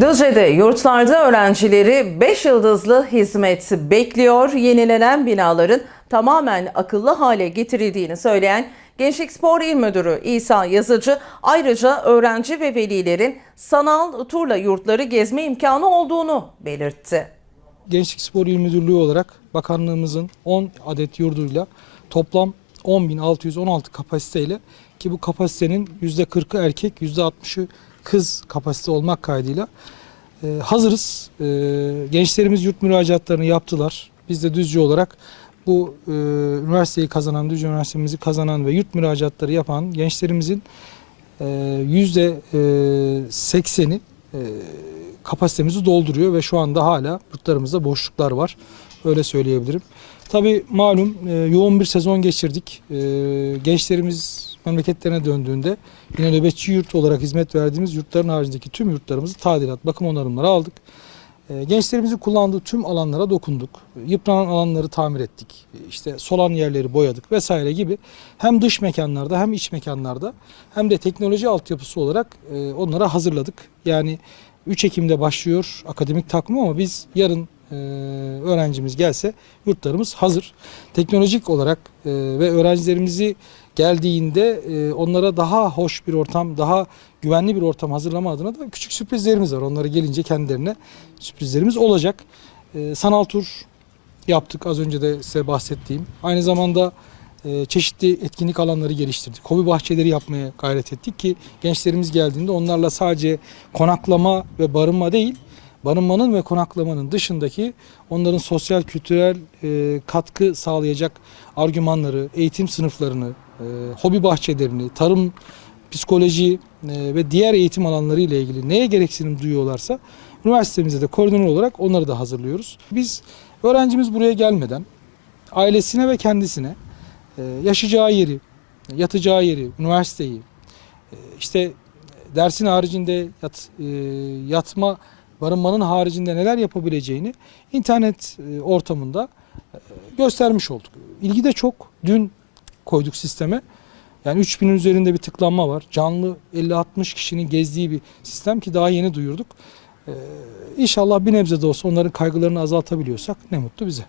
Düzce'de yurtlarda öğrencileri 5 yıldızlı hizmet bekliyor. Yenilenen binaların tamamen akıllı hale getirildiğini söyleyen Gençlik Spor İl Müdürü İsa Yazıcı ayrıca öğrenci ve velilerin sanal turla yurtları gezme imkanı olduğunu belirtti. Gençlik Spor İl Müdürlüğü olarak bakanlığımızın 10 adet yurduyla toplam 10.616 kapasiteyle ki bu kapasitenin %40'ı erkek, %60'ı kız kapasite olmak kaydıyla e, hazırız. E, gençlerimiz yurt müracaatlarını yaptılar. Biz de Düzce olarak bu e, üniversiteyi kazanan, Düzce Üniversitemizi kazanan ve yurt müracaatları yapan gençlerimizin e, %80'i e, kapasitemizi dolduruyor ve şu anda hala yurtlarımızda boşluklar var. Öyle söyleyebilirim. Tabii malum e, yoğun bir sezon geçirdik. E, gençlerimiz memleketlerine döndüğünde yine nöbetçi yurt olarak hizmet verdiğimiz yurtların haricindeki tüm yurtlarımızı tadilat, bakım onarımları aldık. E, gençlerimizin kullandığı tüm alanlara dokunduk. Yıpranan alanları tamir ettik. İşte solan yerleri boyadık vesaire gibi hem dış mekanlarda hem iç mekanlarda hem de teknoloji altyapısı olarak e, onlara hazırladık. Yani 3 Ekim'de başlıyor akademik takvim ama biz yarın e, öğrencimiz gelse yurtlarımız hazır. Teknolojik olarak e, ve öğrencilerimizi geldiğinde e, onlara daha hoş bir ortam, daha güvenli bir ortam hazırlama adına da küçük sürprizlerimiz var. Onlara gelince kendilerine sürprizlerimiz olacak. E, sanal tur yaptık az önce de size bahsettiğim. Aynı zamanda e, çeşitli etkinlik alanları geliştirdik. Hobi bahçeleri yapmaya gayret ettik ki gençlerimiz geldiğinde onlarla sadece konaklama ve barınma değil, barınmanın ve konaklamanın dışındaki onların sosyal kültürel katkı sağlayacak argümanları, eğitim sınıflarını, e, hobi bahçelerini, tarım, psikoloji e, ve diğer eğitim alanları ile ilgili neye gereksinim duyuyorlarsa üniversitemizde de koordinatör olarak onları da hazırlıyoruz. Biz öğrencimiz buraya gelmeden ailesine ve kendisine e, yaşayacağı yeri, yatacağı yeri, üniversiteyi, e, işte dersin haricinde yat, yatma, barınmanın haricinde neler yapabileceğini internet ortamında göstermiş olduk. İlgi de çok. Dün koyduk sisteme. Yani 3000'in üzerinde bir tıklanma var. Canlı 50-60 kişinin gezdiği bir sistem ki daha yeni duyurduk. Ee, inşallah bir nebze de olsa onların kaygılarını azaltabiliyorsak ne mutlu bize.